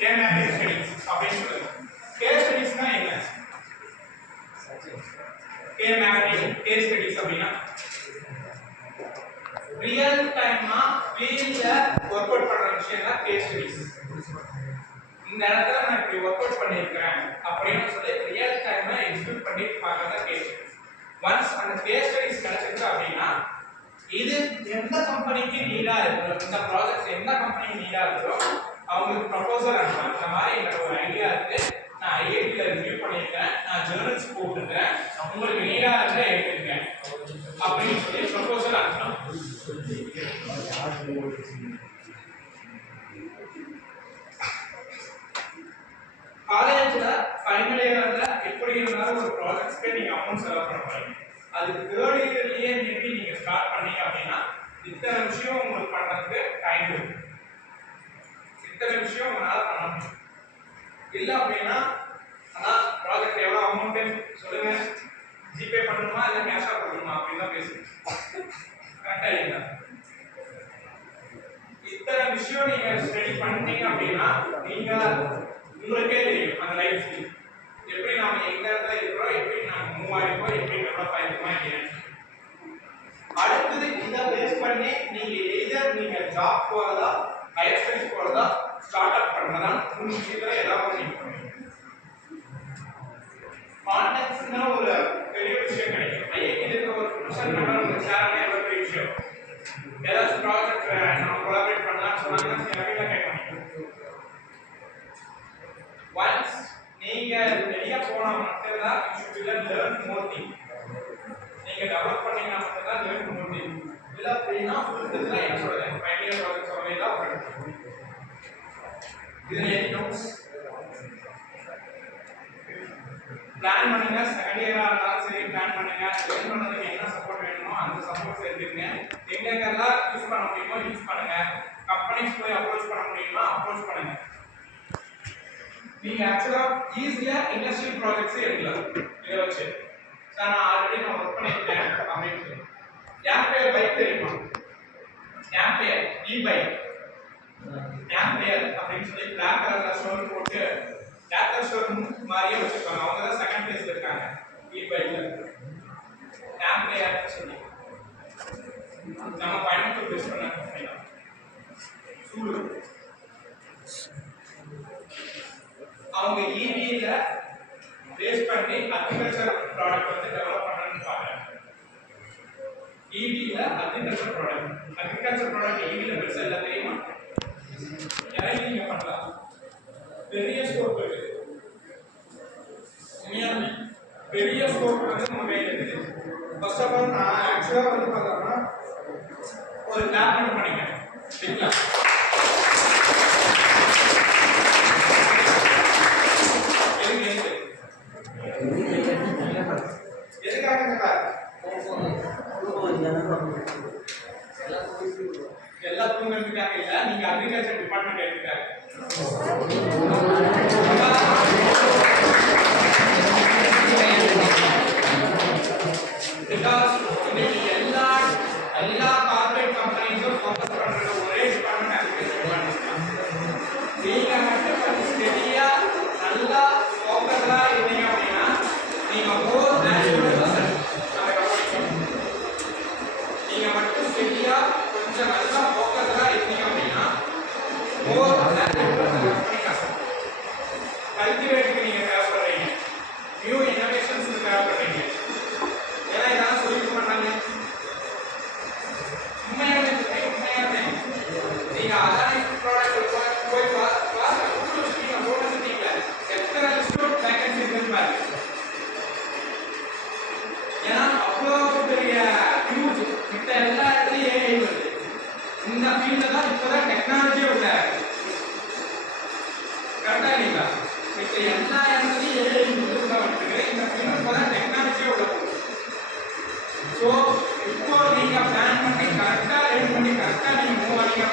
K mapping studies அப்படின்னு சொல்லுங்க. Case studiesனா என்ன? K mapping case studies அப்படின்னா ரியல் டைமா ஃபீல்ட்ல ஒர்க் அவுட் பண்ற விஷயம் தான் கேஸ் ஸ்டடிஸ். இந்த இடத்துல நான் இப்படி ஒர்க் அவுட் பண்ணியிருக்கேன் அப்படின்னு சொல்லி ரியல் டைமா எக்ஸிக்யூட் பண்ணி பார்க்கறத கேஸ் ஸ்டடிஸ். ஒன்ஸ் அந்த கேஸ் ஸ்டடிஸ் கிடைச்சிருக்கு அப்படின்னா இது எந்த கம்பெனிக்கு நீடா இருக்கோ, இந்த ப்ராஜெக்ட் எந்த கம்பெனிக்கு நீடா இருக்கோ அவங்களுக்கு ப்ரொபோசல் அனுப்பலாம். இந்த மாதிரி எனக்கு ஒரு ஐடியா இருக்கு, நான் ஐஐடியில் ரிவ்யூ பண்ணியிருக்கேன், நான் ஜேர்னல்ஸ் போட்டுருக்கேன், உங்களுக்கு நீடா இருந்தா எடுத்துருக்கேன் அப்படின்னு சொல்லி ப்ரொபோசல் அனுப்பலாம். காலேஜ்ல ஃபைனல் இயர்ல எப்படி இருந்தாலும் ஒரு ப்ராஜெக்ட்ஸ்க்கு நீங்க அமௌண்ட் செலவு பண்ண போறீங்க. அதுக்கு தேர்ட் இயர்லயே மேபி நீங்க ஸ்டார்ட் பண்ணீங்க அப்படின்னா இத்தனை விஷயம் உங்களுக்கு பண்றதுக்கு டைம் இருக்கு, இத்தனை விஷயம் உங்களால பண்ண முடியும். இல்ல அப்படின்னா ஆனா ப்ராஜெக்ட் எவ்வளவு அமௌண்ட் சொல்லுங்க, ஜிபே பண்ணணுமா இல்ல கேஷா பண்ணணுமா அப்படின்னு தான் பேசுறீங்க. கரெக்டா இல்லையா? இத்தனை விஷயம் நீங்க ஸ்டடி பண்ணிட்டீங்க அப்படின்னா நீங்க உங்களுக்கே தெரியும் அந்த லைஃப் ஸ்டைல் எப்படி நாம எங்க இடத்துல இருக்கிறோம், எப்படி நாம மூவ் ஆகிருக்கோம், எப்படி டெவலப் ஆகிருக்கோம் இல்லையா. அடுத்தது இதை பேஸ் பண்ணி நீங்க எய்தர் நீங்க ஜாப் போறதா, ஹையர் ஸ்டடிஸ் போறதா, ஸ்டார்ட் அப் பண்றதா, மூணு விஷயத்துல ஏதாவது நீங்க பண்ணுவீங்க. கான்டெக்ட்னா ஒரு பெரிய விஷயம் கிடைக்கும். ஐஐடியில் இருக்க ஒரு ப்ரொஃபஸர் கூட உங்களுக்கு ஷேர் பண்ண ஒரு பெரிய விஷயம். ஏதாச்சும் ப்ராஜெக்ட் நம்ம கொலாபரேட் பண்ணலாம்னு சொன்னாங்கன்னா சில கேட்க முடியும். ஒன்ஸ் நீங்க வெளிய போனா மட்டும்தான் you should learn more things. நீங்க டெவலப் பண்ணீங்கன்னா மட்டும்தான் learn more things. இல்ல அப்படின்னா புதுசுல என்ன சொல்றேன் ஃபைனல் இயர் ப்ராஜெக்ட் சொல்லவே தான் படிக்கணும். இதுல நோட்ஸ் பிளான் பண்ணுங்க. செகண்ட் இயரா இருந்தாலும் சரி பிளான் பண்ணுங்க. லேர்ன் பண்ணதுக்கு என்ன சப்போர்ட் வேணுமோ அந்த சப்போர்ட் எடுத்துக்கங்க. எங்கெங்கெல்லாம் யூஸ் பண்ண முடியுமோ யூஸ் பண்ணுங்க. கம்பெனிஸ் போய் அப்ரோச் பண்ண முடியுமா அப்ரோச் பண்ணுங்க. நீங்க ஆக்சுவலா ஈஸியா இண்டஸ்ட்ரியல் ப்ராஜெக்ட்ஸ் எடுக்கலாம். இதை வச்சு நான் ஆல்ரெடி ஒர்க் பண்ணியிருக்கேன் அப்படின்னு சொல்லி ஆம்பியர் பைக் தெரியுமா? ஆம்பியர் இ பைக் ஆம்பியர் அப்படின்னு சொல்லி பிளாக் கலர்ல ஸ்டோன் போட்டு டாக்டர் ஷோரூம் மாதிரியே வச்சிருக்காங்க. அவங்க தான் செகண்ட் பிளேஸ்ல இருக்காங்க இ பைக்ல. ஆம்பியர் சொல்லி நம்ம பயணத்துக்கு பேஸ் பண்ண கம்பெனி சூடு. அவங்க ஈவில பேஸ் பண்ணி அக்ரிகல்ச்சர் ப்ராடக்ட் வந்து டெவலப் பண்ணணும்னு பாக்குறாங்க. ஈவில அக்ரிகல்ச்சர் ப்ராடக்ட் ஈவில பெருசா இல்ல தெரியுமா? யாரையும் நீங்க பண்ணலாம். பெரிய ஸ்கோப் இருக்கு. உண்மையாலுமே பெரிய ஸ்கோப் வந்து நம்ம கையில இருக்கு. ஃபர்ஸ்ட் ஆஃப் ஆல் நான் ஆக்சுவலா வந்து பார்த்தோம்னா ஒரு லேப் மட்டும் பண்ணிக்கிறேன். சரிங்களா? எல்லாத்துக்கும் எடுத்துக்காக இல்ல, நீங்க அக்ரிகல்ச்சர் டிபார்ட்மெண்ட் எடுத்துக்காக. பிகாஸ் இன்னைக்கு எல்லா கார்ப்பரேட் கம்பெனிஸும் ஃபோக்கஸ் பண்ற ஒரே டிபார்ட்மெண்ட் அக்ரிகல்ச்சர் டிபார்ட்மெண்ட் தான். நீங்க மட்டும் ஸ்டெடியா நல்லா ஃபோக்கஸ்டா இருந்தீங்க அப்படின்னா நீங்க மோர் நீங்க மட்டும் ஸ்டெடியா கொஞ்சம் நல்லா ஃபோக்கஸ்டா இருந்தீங்க அப்படின்னா மோர் கல்டிவேட்டுக்கு நீங்க தேவைப்படுறீங்க, நியூ இனோவேஷன்ஸ்க்கு தேவைப்படுறீங்க. ஏன்னா இதெல்லாம் சொல்லிக்க மாட்டாங்க. உண்மையாவே நீங்க அதானி ப்ராடக்ட் போய் நீங்க போட்டுட்டீங்க எத்தனை லிஸ்ட் வேகன்சி இருக்குன்னு பாருங்க. ஏன்னா அவ்வளோ பெரிய ஹியூஜ் மித்த எல்லா இடத்துலையும் ஏஐ வருது. இந்த ஃபீல்ட்ல தான் இப்போதான் டெக்னாலஜியே உள்ள கரெக்டா இல்லைங்களா? மித்த எல்லா இடத்துலையும் ஏஐ வந்துருக்கு. இந்த ஃபீல்டு இப்போதான் டெக்னாலஜியே உள்ள போகுது. ஸோ இப்போ நீங்க பிளான் பண்ணி கரெக்டா லேர்ன் பண்ணி கரெக்டா நீங்க மூவ் ஆனீங்க